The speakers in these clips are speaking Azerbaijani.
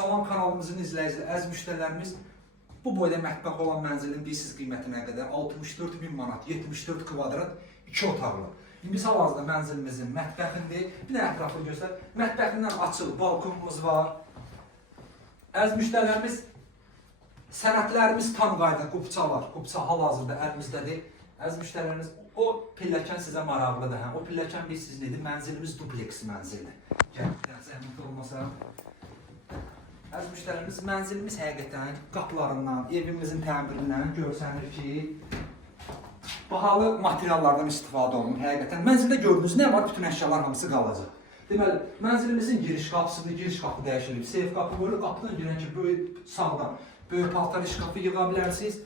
Salam kanalımızın izləyiciləri, əziz müştərilərimiz, bu boyda mətbəx olan mənzilin bilirsiniz qiyməti nə qədər? 64.000 manat, 74 kvadrat, 2 otaqlı. İndi biz hal-hazırda mənzilimizin mətbəxindir. Bir də ətrafını göstər. Mətbəxindən açıq balkonumuz var. Əziz müştərilərimiz, sənədlərimiz tam qayda, qubça var. Qubça hal-hazırda əlimizdədir. Əziz müştərilərimiz, o pilləkən sizə maraqlıdır. O pilləkən bilirsiniz nedir? Mənzilimiz dupleks mənzildir. Gəl, zəhmət olmasa. Əziz müştərilərimiz, mənzilimiz həqiqətən qapılarından, evimizin təmirindən görsənir ki, bahalı materiallardan istifadə olunur həqiqətən. Mənzildə gördüyünüz nə var? Bütün əşyalar hamısı qalacaq. Deməli, mənzilimizin giriş qapısında giriş qapı dəyişilib. Seyf qapı qoyulur, qapıdan girən ki, böyük sağdan böyük paltar iş qapı yığa bilərsiniz.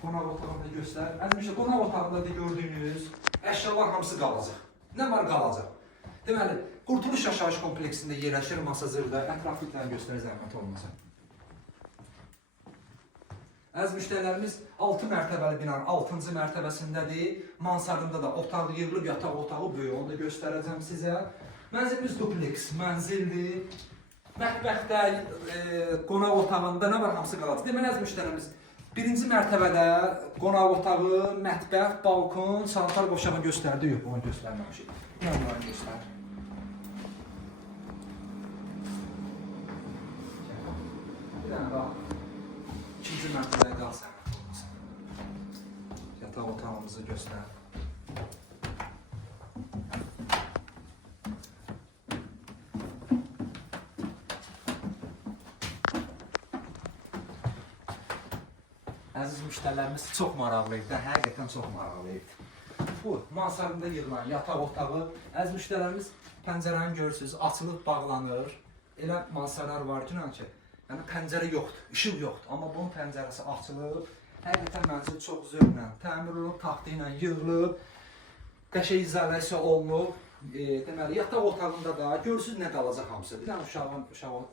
Qonaq otağında göstər. Əziz müştərilərimiz, qonaq otağında da gördüyünüz əşyalar hamısı qalacaq. Nə var qalacaq? Deməli, Qurtuluş Yaşayış kompleksində yerləşir Masazırda. Ətraflıqlarını göstərə zəhmət olmasın. Əziz müştərilərimiz, 6 mərtəbəli binanın 6-cı mərtəbəsindədir. Mansardında da otaq yığılıb, yataq otağı böyük, onu da göstərəcəm sizə. Mənzilimiz dupleks mənzildir. Mətbəxdə, qonaq otağında nə var? Hamısı qalacaq. Deməli, əziz müştərilərimiz, birinci mərtəbədə qonaq otağı, mətbəx, balkon, sanitar qoşağı göstərdi. Yox, onu göstərməmişik. Yanlarını göstər. Bir dənə qalaq. İkinci mərtəbəyə qal zəhmət olmasın. Yataq otağımızı göstər. Əziz müştərilərimiz çox maraqlı idi, həqiqətən çox maraqlı idi. Bu, mansardında yığılan yataq otağı. Əziz müştərilərimiz, pəncərəni görürsünüz, açılıb bağlanır. Elə mansarlar var ki, yəni pəncərə yoxdur, işıq yoxdur. Amma bunun pəncərəsi açılıb. Həqiqətən mənzil çox zövqlə təmir olunub, taxtı ilə yığılıb. Qəşəng izolyasiya olunub. Deməli, yataq otağında da görürsünüz nə qalacaq hamısı. Bir dənə uşağın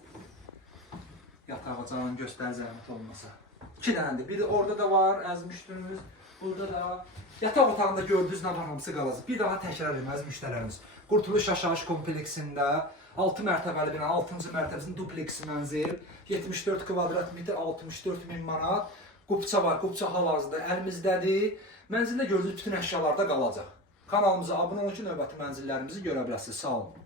yatağını göstər zəhmət olmasa. 2 dənədir. Biri orada da var, əziz müştərimiz. Burada da yataq otağında gördüyünüz nə var hamısı qalacaq. Bir daha təkrar edeyim əziz müştərilərimiz. Qurtuluş Yaşayış kompleksində 6 mərtəbəli bina, 6-cı mərtəbəsində dupleks mənzil, 74 kvadrat metr, 64.000 manat. Qubça var, qubça hal-hazırda əlimizdədir. Mənzildə gördüyünüz bütün əşyalar da qalacaq. Kanalımıza abunə olun ki, növbəti mənzillərimizi görə biləsiniz. Sağ olun.